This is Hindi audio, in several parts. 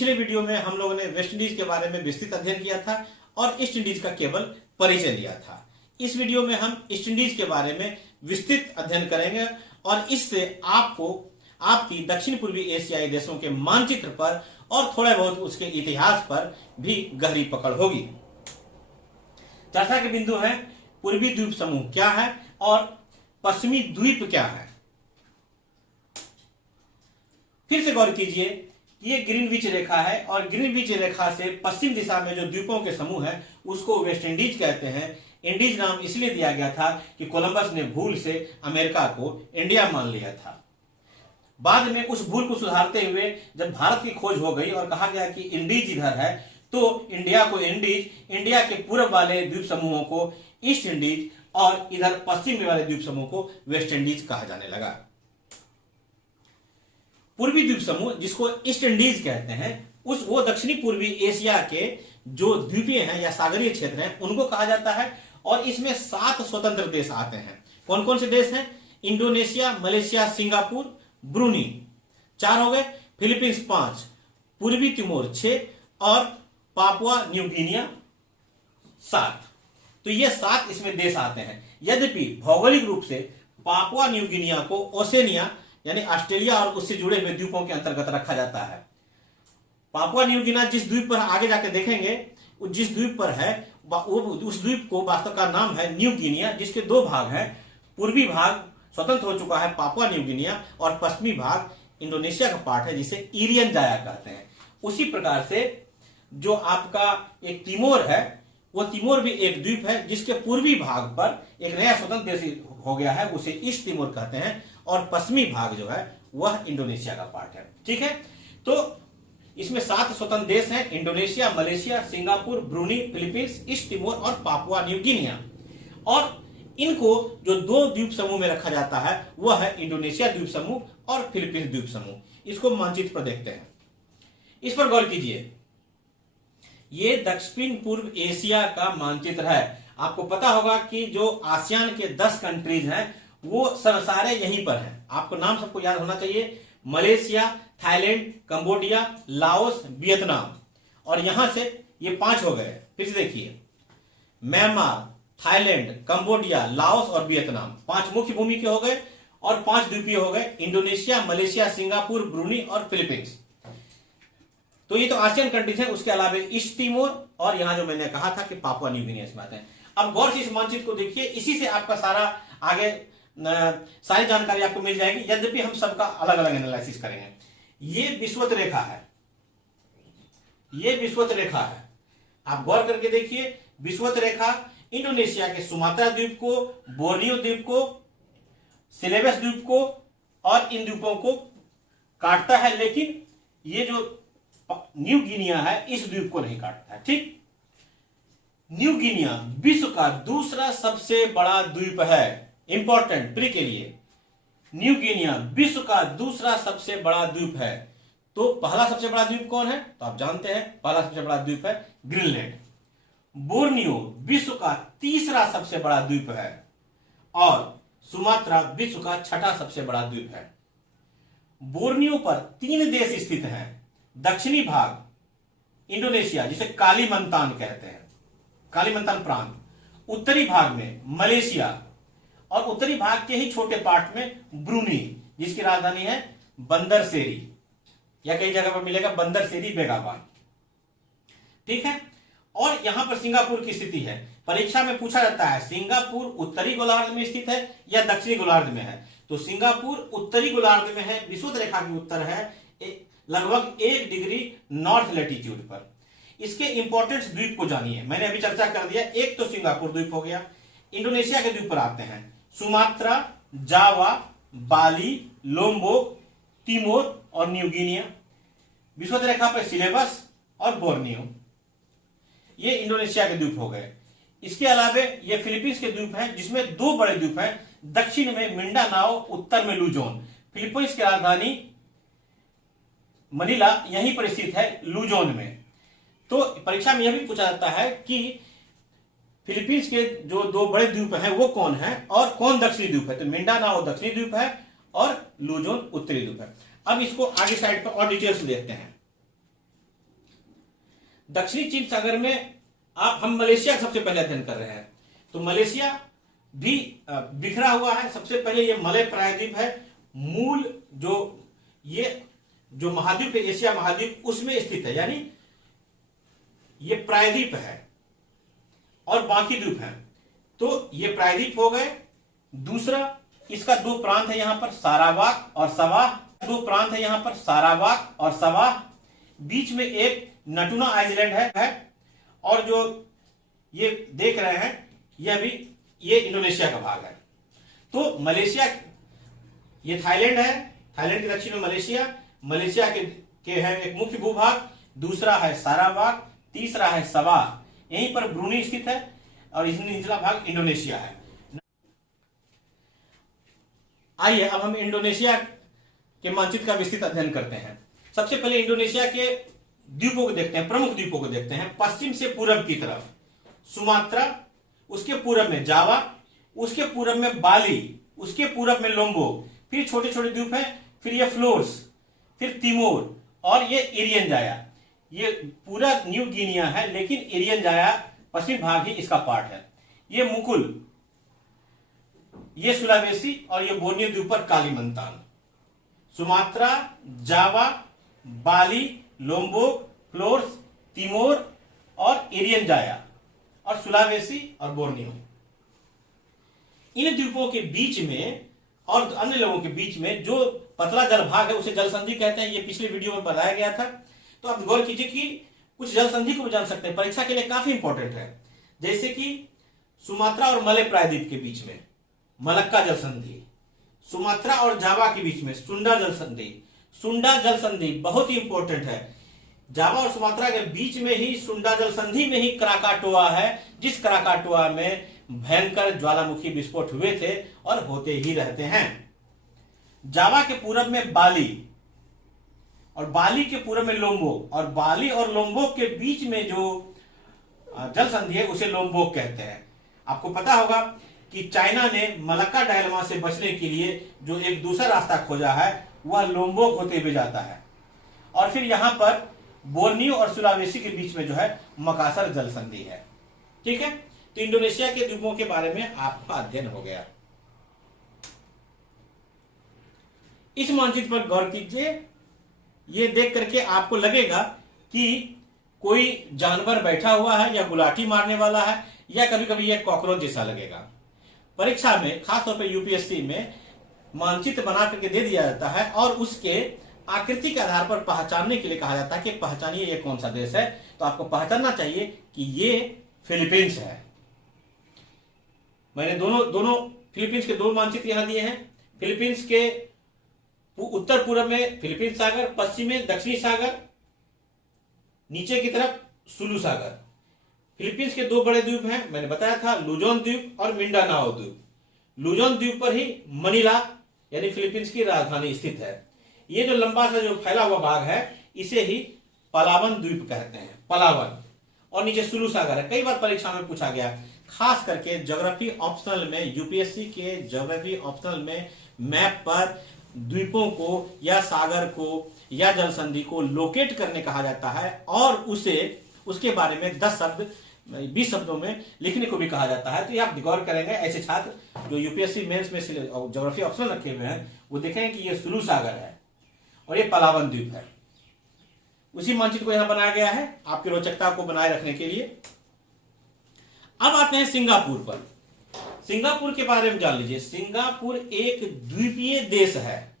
पिछले वीडियो में हम लोगों ने वेस्ट इंडीज के बारे में विस्तृत अध्ययन किया था और ईस्ट इंडीज का केवल परिचय लिया था। इस वीडियो में हम ईस्ट इंडीज के बारे में विस्तृत अध्ययन करेंगे और इससे आपको आपकी दक्षिण पूर्वी एशियाई देशों के मानचित्र पर और थोड़ा बहुत उसके इतिहास पर भी गहरी पकड़ होगी। चर्चा के बिंदु हैं पूर्वी द्वीप समूह क्या है और पश्चिमी द्वीप क्या है। फिर से गौर कीजिए, ये ग्रीनविच रेखा है और ग्रीनविच रेखा से पश्चिम दिशा में जो द्वीपों के समूह है उसको वेस्ट इंडीज कहते हैं। इंडीज नाम इसलिए दिया गया था कि कोलंबस ने भूल से अमेरिका को इंडिया मान लिया था। बाद में उस भूल को सुधारते हुए जब भारत की खोज हो गई और कहा गया कि इंडीज इधर है, तो इंडिया को इंडीज, इंडिया के पूर्व वाले द्वीप समूहों को ईस्ट इंडीज और इधर पश्चिम में वाले द्वीप समूह को वेस्ट इंडीज कहा जाने लगा। पूर्वी द्वीप समूह जिसको ईस्ट इंडीज कहते हैं वो दक्षिणी पूर्वी एशिया के जो द्वीपीय हैं या सागरीय क्षेत्र हैं उनको कहा जाता है और इसमें 7 स्वतंत्र देश आते हैं। कौन कौन से देश हैं? इंडोनेशिया, मलेशिया, सिंगापुर, ब्रूनी 4 हो गए, फिलीपींस 5, पूर्वी तिमोर 6 और पापुआ न्यू गिनिया 7। तो ये 7 इसमें देश आते हैं। यद्यपि भौगोलिक रूप से पापुआ न्यू गिनिया को ओसेनिया यानी ऑस्ट्रेलिया और उससे जुड़े हुए द्वीपों के अंतर्गत रखा जाता है। पापुआ न्यू गिनिया जिस द्वीप पर आगे जाके देखेंगे, जिस द्वीप पर है उस द्वीप को वास्तव का नाम है न्यू गिनिया, जिसके 2 भाग हैं। पूर्वी भाग स्वतंत्र हो चुका है पापुआ न्यू गिनिया और पश्चिमी भाग इंडोनेशिया का पार्ट है जिसे इरियन जाया कहते हैं। उसी प्रकार से जो आपका एक तिमोर है, वो तिमोर भी एक द्वीप है जिसके पूर्वी भाग पर एक नया स्वतंत्र देश हो गया है, उसे ईस्ट तिमोर कहते हैं और पश्चिमी भाग जो है वह इंडोनेशिया का पार्ट है। ठीक है, तो इसमें 7 स्वतंत्र देश हैं, Indonesia, Malaysia, Singapore, Bruny, Philippines, east Timor और पापुआ न्यू गिनिया। और इनको जो 2 द्वीप समूह में रखा जाता है वह है इंडोनेशिया द्वीप समूह और फिलीपींस द्वीप समूह। इसको मानचित्र पर देखते हैं, इस पर गौर कीजिए। ये दक्षिण पूर्व एशिया का मानचित्र है। आपको पता होगा कि जो आसियान के 10 कंट्रीज हैं वो सारे यहीं पर हैं। आपको नाम सबको याद होना चाहिए, Malaysia, Thailand, Cambodia, Laos, Vietnam, और यहां से ये 5 हो गए। फिर से देखिए, म्यांमार, थाईलैंड, कंबोडिया, लाओस और वियतनाम 5 मुख्य भूमि के हो गए और 5 द्वीपीय हो गए, इंडोनेशिया, मलेशिया, सिंगापुर, ब्रूनी और फिलीपींस। तो ये तो आसियान कंट्रीज हैं। उसके अलावा ईस्ट तिमोर और यहां जो मैंने कहा था कि पापुआ न्यू गिनिया इसमें आते हैं। अब गौर से इस मानचित्र को देखिए, इसी से आपका सारा आगे सारी जानकारी आपको मिल जाएगी, यद्यपि हम सबका अलग अलग एनालिसिस करेंगे। ये विषुवत रेखा है, ये विषुवत रेखा है। आप गौर करके देखिए, विषुवत रेखा इंडोनेशिया के सुमात्रा द्वीप को, बोर्नियो द्वीप को, सिलेबस द्वीप को और इन द्वीपों को काटता है, लेकिन ये जो न्यू गिनिया है इस द्वीप को नहीं काटता है। ठीक, न्यू गिनिया विश्व का दूसरा सबसे बड़ा द्वीप है। इंपॉर्टेंट प्री के लिए, न्यू गिनिया विश्व का दूसरा सबसे बड़ा द्वीप है। तो पहला सबसे बड़ा द्वीप कौन है? तो आप जानते हैं, पहला सबसे बड़ा द्वीप है ग्रीनलैंड। बोर्नियो विश्व का तीसरा सबसे बड़ा द्वीप है और सुमात्रा विश्व का 6ठा सबसे बड़ा द्वीप है। बोर्नियो पर 3 देश स्थित हैं। दक्षिणी भाग इंडोनेशिया जिसे कालीमंतान कहते हैं, कालीमंतान प्रांत। उत्तरी भाग में मलेशिया और उत्तरी भाग के ही छोटे पार्ट में ब्रूनी जिसकी राजधानी है बंदरसेरी, या कई जगह पर मिलेगा बंदरसेरी बेगाबान। ठीक है, और यहां पर सिंगापुर की स्थिति है। परीक्षा में पूछा जाता है सिंगापुर उत्तरी गोलार्ध में स्थित है या दक्षिणी गोलार्ध में है। तो सिंगापुर उत्तरी गोलार्ध में है, विषुवत रेखा के उत्तर है लगभग 1 डिग्री नॉर्थ लैटिट्यूड पर। इसके इंपॉर्टेंट द्वीप को जानिए, मैंने अभी चर्चा कर दिया। एक तो सिंगापुर द्वीप हो गया। इंडोनेशिया के द्वीप पर आते हैं, सुमात्रा, जावा, बाली, लोम्बोक, तिमोर और न्यू गिनिया। विषुवत रेखा पर सिलेबस और बोर्नियो, ये इंडोनेशिया के द्वीप हो गए। इसके अलावा ये फिलीपींस के द्वीप हैं जिसमें 2 बड़े द्वीप हैं, दक्षिण में मिंडानाओ, उत्तर में लुजोन। फिलीपींस की राजधानी मनीला यहीं पर स्थित है लुजोन में। तो परीक्षा में यह भी पूछा जाता है कि फिलीपींस के जो 2 बड़े द्वीप हैं वो कौन है और कौन दक्षिणी द्वीप है। तो मिंडानाओ दक्षिणी द्वीप है और लुजोन उत्तरी द्वीप है। अब इसको आगे साइड पर और डिटेल्स देखते हैं। दक्षिणी चीन सागर में हम मलेशिया सबसे पहले अध्ययन कर रहे हैं। तो मलेशिया भी बिखरा हुआ है। सबसे पहले ये मलय प्रायद्वीप है, मूल जो महाद्वीप है, एशिया महाद्वीप, उसमें स्थित है, यानी ये प्रायद्वीप है और बाकी द्वीप है। तो ये प्रायद्वीप हो गए। दूसरा, इसका दो प्रांत है यहां पर, सारावाक और सवाह। दो प्रांत है यहां पर, सारावाक और सवाह। बीच में एक नटूना आइलैंड है और जो ये देख रहे हैं ये इंडोनेशिया का भाग है। तो मलेशिया, ये थाईलैंड है, थाईलैंड के दक्षिण में मलेशिया के है एक मुख्य भूभाग। दूसरा है सारावाक, तीसरा है सवाह, यहीं पर ब्रूनी स्थित है और इसमें निचला भाग इंडोनेशिया है। आइए अब हम इंडोनेशिया के मानचित्र का विस्तृत अध्ययन करते हैं। सबसे पहले इंडोनेशिया के द्वीपों को देखते हैं, प्रमुख द्वीपों को देखते हैं। पश्चिम से पूरब की तरफ सुमात्रा, उसके पूरब में जावा, उसके पूरब में बाली, उसके पूरब में लोम्बोक, फिर छोटे छोटे द्वीप हैं, फिर ये फ्लोर्स, फिर तिमोर और ये इरियन जाया। ये पूरा न्यू गिनिया है, लेकिन इरियन जाया पश्चिम भाग ही इसका पार्ट है। ये मुकुल, ये सुलावेसी और ये बोर्नियो द्वीप पर कालीमंतान। सुमात्रा, जावा, बाली, लोम्बोक, फ्लोर्स, तिमोर और इरियन जाया और सुलावेसी और बोर्नियो। इन द्वीपों के बीच में और अन्य लोगों के बीच में जो पतला जलभाग है उसे जलसंधि कहते हैं। ये पिछले वीडियो में बताया गया था। तो आप गौर कीजिए कि कुछ जलसंधि को भी जान सकते हैं, परीक्षा के लिए काफी इंपॉर्टेंट है। जैसे कि सुमात्रा और मलय प्रायद्वीप के बीच में मलक्का जलसंधि, सुमात्रा और जावा के बीच में सुंडा जलसंधि। सुंडा जलसंधि बहुत ही इंपॉर्टेंट है। जावा और सुमात्रा के बीच में ही सुंडा जलसंधि में ही क्राकाटोआ है, जिस क्राकाटोआ में भयंकर ज्वालामुखी विस्फोट हुए थे और होते ही रहते हैं। जावा के पूरब में बाली और बाली के पूरब में लोम्बोक, और बाली और लोम्बोक के बीच में जो जलसंधि है उसे लोम्बोक कहते हैं। आपको पता होगा कि चाइना ने मलक्का डायलमा से बचने के लिए जो एक दूसरा रास्ता खोजा है वह लोम्बोक होते हुए जाता है। और फिर यहां पर बोर्नियो और सुलावेसी के बीच में जो है मकासर जलसंधि है। ठीक है, तो इंडोनेशिया के द्वीपों के बारे में आपका अध्ययन हो गया। इस मानचित्र पर गौर कीजिए। ये देख करके आपको लगेगा कि कोई जानवर बैठा हुआ है या गुलाटी मारने वाला है, या कभी कभी यह कॉकरोच जैसा लगेगा। परीक्षा में खासतौर पर यूपीएससी में मानचित्र बना करके दे दिया जाता है और उसके आकृति के आधार पर पहचानने के लिए कहा जाता है कि पहचानिए ये कौन सा देश है। तो आपको पहचानना चाहिए कि ये फिलीपींस है। मैंने दोनों फिलीपींस के दो मानचित्र यहां दिए हैं। फिलीपींस के उत्तर पूर्व में फिलीपींस सागर, पश्चिम में दक्षिणी सागर, नीचे की तरफ सुलू सागर। फिलीपींस के दो बड़े द्वीप हैं, मैंने बताया था, लुजोन द्वीप और मिंडानाओ द्वीप। लुजोन द्वीप पर ही मनीला यानी फिलीपींस की राजधानी स्थित है। ये जो लंबा सा जो फैला हुआ भाग है इसे ही पलावन द्वीप कहते हैं, पलावन। और नीचे सुलू सागर है। कई बार परीक्षा में पूछा गया, खास करके ज्योग्राफी ऑप्शनल में, यूपीएससी के ज्योग्राफी ऑप्शनल में मैप पर द्वीपों को या सागर को या जलसंधि को लोकेट करने कहा जाता है और उसके बारे में 10 शब्द 20 शब्दों में लिखने को भी कहा जाता है। तो ये आप गौर करेंगे, ऐसे छात्र जो यूपीएससी मेंस में ज्योग्राफी ऑप्शनल रखे हुए हैं वो देखेंगे कि ये सुलू सागर है और ये पलावन द्वीप है। उसी मानचित्र को यहां बनाया गया है आपकी रोचकता को बनाए रखने के लिए। अब आते हैं सिंगापुर पर। सिंगापुर के बारे में जान लीजिए। सिंगापुर एक द्वीपीय देश है,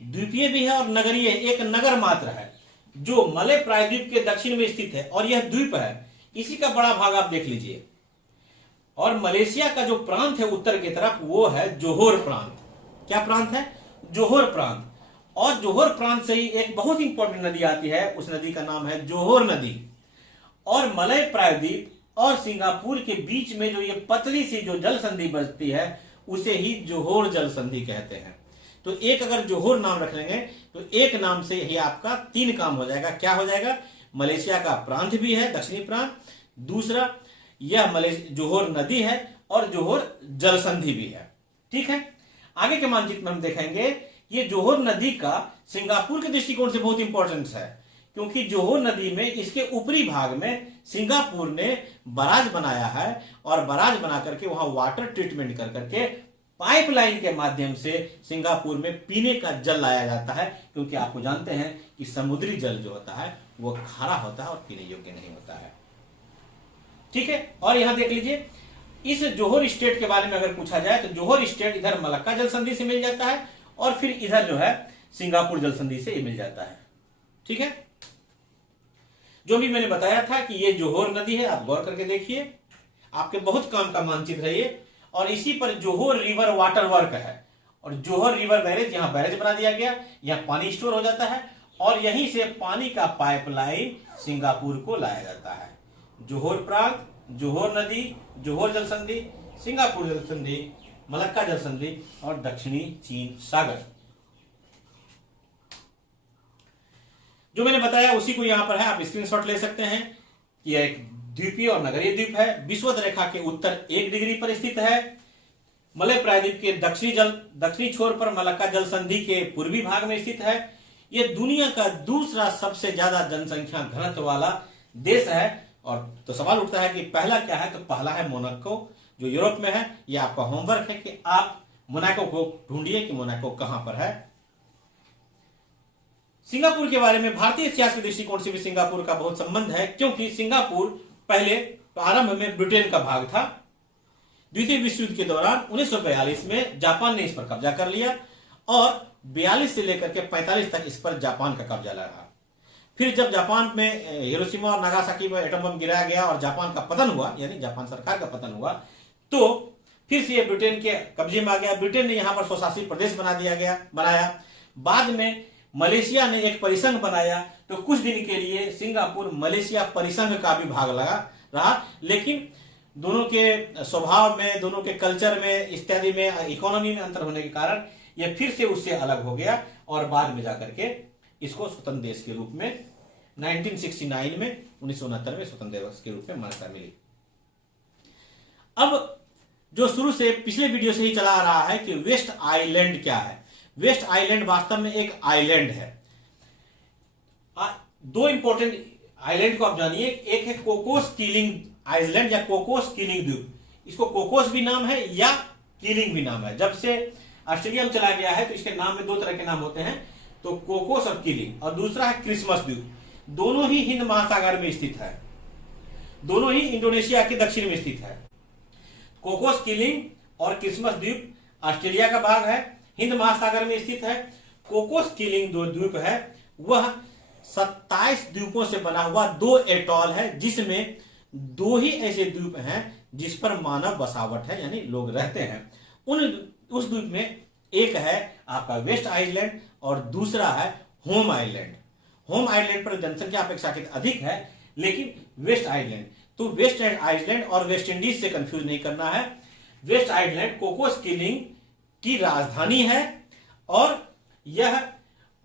द्वीपीय भी है और नगरीय, एक नगर मात्र है जो मलय प्रायद्वीप के दक्षिण में स्थित है और यह द्वीप है। इसी का बड़ा भाग आप देख लीजिए। और मलेशिया का जो प्रांत है उत्तर की तरफ वो है जोहोर प्रांत। क्या प्रांत है? जोहोर प्रांत। और जोहोर प्रांत से ही एक बहुत इंपॉर्टेंट नदी आती है, उस नदी का नाम है जोहोर नदी। और मलय प्रायद्वीप और सिंगापुर के बीच में जो ये पतली सी जो जल संधि बचती है उसे ही जोहोर जल संधि कहते हैं। तो एक अगर जोहोर नाम रख लेंगे तो एक नाम से ही आपका 3 काम हो जाएगा। क्या हो जाएगा? मलेशिया का प्रांत भी है, दक्षिणी प्रांत, दूसरा यह जोहोर नदी है और जोहोर जल संधि भी है। ठीक है, आगे के मानचित्र में हम देखेंगे ये जोहोर नदी का सिंगापुर के दृष्टिकोण से बहुत इंपॉर्टेंस है, क्योंकि जोहोर नदी में इसके ऊपरी भाग में सिंगापुर ने बराज बनाया है और बराज बना करके वहां वाटर ट्रीटमेंट कर करके पाइपलाइन के माध्यम से सिंगापुर में पीने का जल लाया जाता है, क्योंकि आपको जानते हैं कि समुद्री जल जो होता है वो खारा होता है और पीने योग्य नहीं होता है। ठीक है, और यहां देख लीजिए, इस जोहोर स्टेट के बारे में अगर पूछा जाए तो जोहोर स्टेट इधर मलक्का जल संधि से मिल जाता है और फिर इधर जो है सिंगापुर जल संधि से मिल जाता है। ठीक है, जो भी मैंने बताया था कि ये जोहोर नदी है, आप गौर करके देखिए, आपके बहुत काम का मानचित्र है ये, और इसी पर जोहोर रिवर वाटर वर्क है और जोहोर रिवर बैरेज, यहां बैरेज बना दिया गया, यहां पानी स्टोर हो जाता है और यहीं से पानी का पाइपलाइन सिंगापुर को लाया जाता है। जोहोर प्रांत, जोहोर नदी, जोहोर जल संधि, सिंगापुर जल संधि, मलक्का जल संधि और दक्षिणी चीन सागर। जो मैंने बताया उसी को यहां पर है, आप स्क्रीनशॉट ले सकते हैं। यह एक द्वीपीय और नगरीय द्वीप है, विषुवत रेखा के उत्तर 1 डिग्री पर स्थित है। मलय प्रायद्वीप के दक्षिणी छोर पर मलक्का जल संधि के पूर्वी भाग में स्थित है। यह दुनिया का दूसरा सबसे ज्यादा जनसंख्या घनत्व वाला देश है। और तो सवाल उठता है कि पहला क्या है, तो पहला है मोनाको, जो यूरोप में है। यह आपका होमवर्क है कि आप मोनाको को ढूंढिए कि मोनाको कहां पर है। सिंगापुर के बारे में भारतीय इतिहास के दृष्टिकोण से भी सिंगापुर का बहुत संबंध है, क्योंकि सिंगापुर पहले प्रारंभ में ब्रिटेन का भाग था। द्वितीय विश्व युद्ध के दौरान 1942 में जापान ने इस पर कब्जा कर लिया और 42 से लेकर के 45 तक इस पर जापान का कब्जा लगा। फिर जब जापान में हिरोशिमा और नागासाकी पर एटम बम गिराया गया और जापान का पतन हुआ, यानी जापान सरकार का पतन हुआ, तो फिर से यह ब्रिटेन के कब्जे में आ गया। ब्रिटेन ने यहां पर स्वशासित प्रदेश बनाया। बाद में मलेशिया ने एक परिसंघ बनाया, तो कुछ दिन के लिए सिंगापुर मलेशिया परिसंघ का भी भाग रहा, लेकिन दोनों के स्वभाव में, दोनों के कल्चर में, इत्यादि में, इकोनॉमी में अंतर होने के कारण यह फिर से उससे अलग हो गया और बाद में जाकर के इसको स्वतंत्र देश के रूप में 1969 में 1969 में स्वतंत्र देश के रूप में मान्यता मिली। अब जो शुरू से पिछले वीडियो से ही चला आ रहा है कि वेस्ट आइलैंड क्या है। वेस्ट आइलैंड वास्तव में एक आइलैंड है। दो इंपॉर्टेंट आइलैंड को आप जानिए, एक है कोकोस कीलिंग आइलैंड या कोकोस कीलिंग द्वीप। इसको कोकोस भी नाम है या कीलिंग भी नाम है। जब से ऑस्ट्रेलिया में चला गया है तो इसके नाम में 2 तरह के नाम होते हैं, तो कोकोस और कीलिंग, और दूसरा है क्रिसमस द्वीप। दोनों ही हिंद महासागर में स्थित है, दोनों ही इंडोनेशिया के दक्षिण में स्थित है। कोकोस कीलिंग और क्रिसमस द्वीप ऑस्ट्रेलिया का भाग है, हिंद महासागर में स्थित है। कोकोस कीलिंग जो द्वीप है वह 27 द्वीपों से बना हुआ 2 एटॉल है, जिसमें 2 ही ऐसे द्वीप हैं जिस पर मानव बसावट है, यानी लोग रहते हैं। उस द्वीप में एक है आपका वेस्ट आइलैंड और दूसरा है होम आइलैंड। होम आइलैंड पर जनसंख्या अपेक्षाकृत अधिक है, लेकिन वेस्ट आइलैंड, तो वेस्ट आइलैंड और वेस्ट इंडीज से कंफ्यूज नहीं करना है। वेस्ट आइलैंड कोकोस कीलिंग की राजधानी है और यह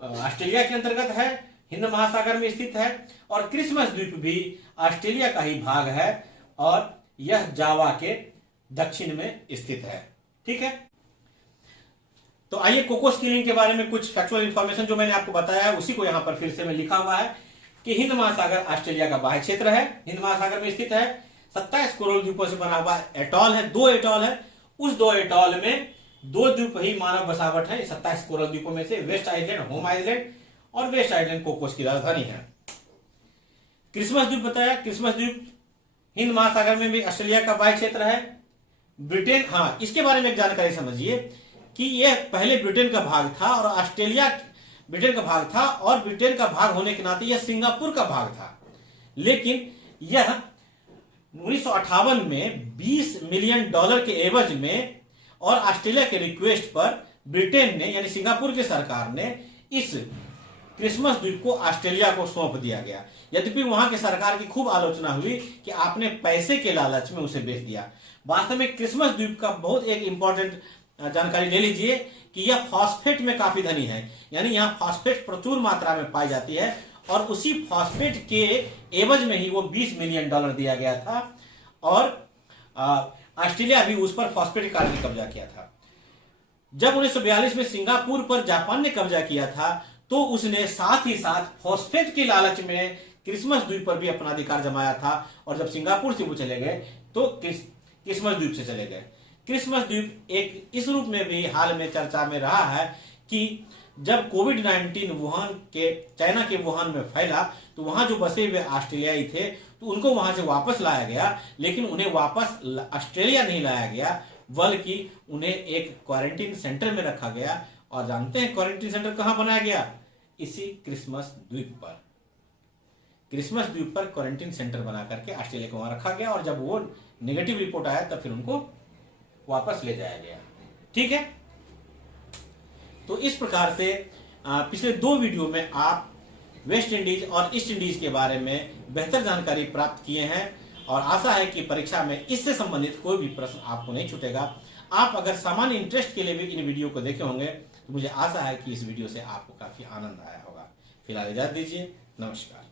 ऑस्ट्रेलिया के अंतर्गत है, हिंद महासागर में स्थित है। और क्रिसमस द्वीप भी ऑस्ट्रेलिया का ही भाग है और यह जावा के दक्षिण में स्थित है। ठीक है, तो आइए कोकोस कीलिंग के बारे में कुछ फैक्चुअल इंफॉर्मेशन जो मैंने आपको बताया है उसी को यहां पर फिर से मैं लिखा हुआ है कि हिंद महासागर ऑस्ट्रेलिया का बाह्य क्षेत्र है, हिंद महासागर में स्थित है। 27 कोरल द्वीपों से बना हुआ एटॉल है, 2 एटॉल है। उस 2 एटॉल में 2 द्वीप ही मानव बसावट है। 27 कोरल द्वीपों में से वेस्ट आइलैंड होम आइलैंड और वेस्ट आइलैंड कोकोस की राजधानी है। क्रिसमस द्वीप बताया, क्रिसमस द्वीप हिंद महासागर में भी ऑस्ट्रेलिया का बाह्य क्षेत्र है। ब्रिटेन, हाँ, इसके बारे में एक जानकारी समझिए कि यह पहले ब्रिटेन का भाग था और ऑस्ट्रेलिया ब्रिटेन का भाग था और ब्रिटेन का भाग होने के नाते यह सिंगापुर का भाग था। लेकिन यह 1958 में $20 मिलियन के एवज में और ऑस्ट्रेलिया के रिक्वेस्ट पर ब्रिटेन ने, यानी सिंगापुर की सरकार ने, इस क्रिसमस द्वीप को ऑस्ट्रेलिया को सौंप दिया गया। यद्यपि वहां की सरकार की खूब आलोचना हुई कि आपने पैसे के लालच में उसे बेच दिया। वास्तव में क्रिसमस द्वीप का बहुत एक इंपॉर्टेंट जानकारी ले लीजिए कि यह फॉस्फेट में काफी धनी है, यानी यहाँ फॉस्फेट प्रचुर मात्रा में पाई जाती है और उसी फॉस्फेट के एवज में ही वो $20 मिलियन दिया गया था और ऑस्ट्रेलिया भी उस पर फॉस्फेट के कारण कब्जा किया था। जब 1942 में सिंगापुर पर जापान ने कब्जा किया था तो उसने साथ ही साथ फॉस्फेट के लालच में क्रिसमस द्वीप पर भी अपना अधिकार जमाया था। और जब सिंगापुर से वो चले गए तो क्रिसमस द्वीप से चले गए। क्रिसमस द्वीप एक इस रूप में भी हाल में चर्चा में रहा है कि जब कोविड-19 वुहान के चाइना के वुहान में फैला तो वहां जो बसे हुए ऑस्ट्रेलियाई थे तो उनको वहां से वापस लाया गया, लेकिन उन्हें वापस ऑस्ट्रेलिया नहीं लाया गया बल्कि उन्हें एक क्वारंटीन सेंटर में रखा गया। और जानते हैं क्वारंटीन सेंटर कहां बनाया गया? इसी क्रिसमस द्वीप पर। क्रिसमस द्वीप पर क्वारंटीन सेंटर बना करके ऑस्ट्रेलिया को वहां रखा गया और जब वो नेगेटिव रिपोर्ट आया तब फिर उनको वापस ले जाया गया। ठीक है, तो इस प्रकार से पिछले 2 वीडियो में आप वेस्ट इंडीज और ईस्ट इंडीज के बारे में बेहतर जानकारी प्राप्त किए हैं और आशा है कि परीक्षा में इससे संबंधित कोई भी प्रश्न आपको नहीं छूटेगा। आप अगर सामान्य इंटरेस्ट के लिए भी इन वीडियो को देखे होंगे तो मुझे आशा है कि इस वीडियो से आपको काफी आनंद आया होगा। फिलहाल इजाजत दीजिए, नमस्कार।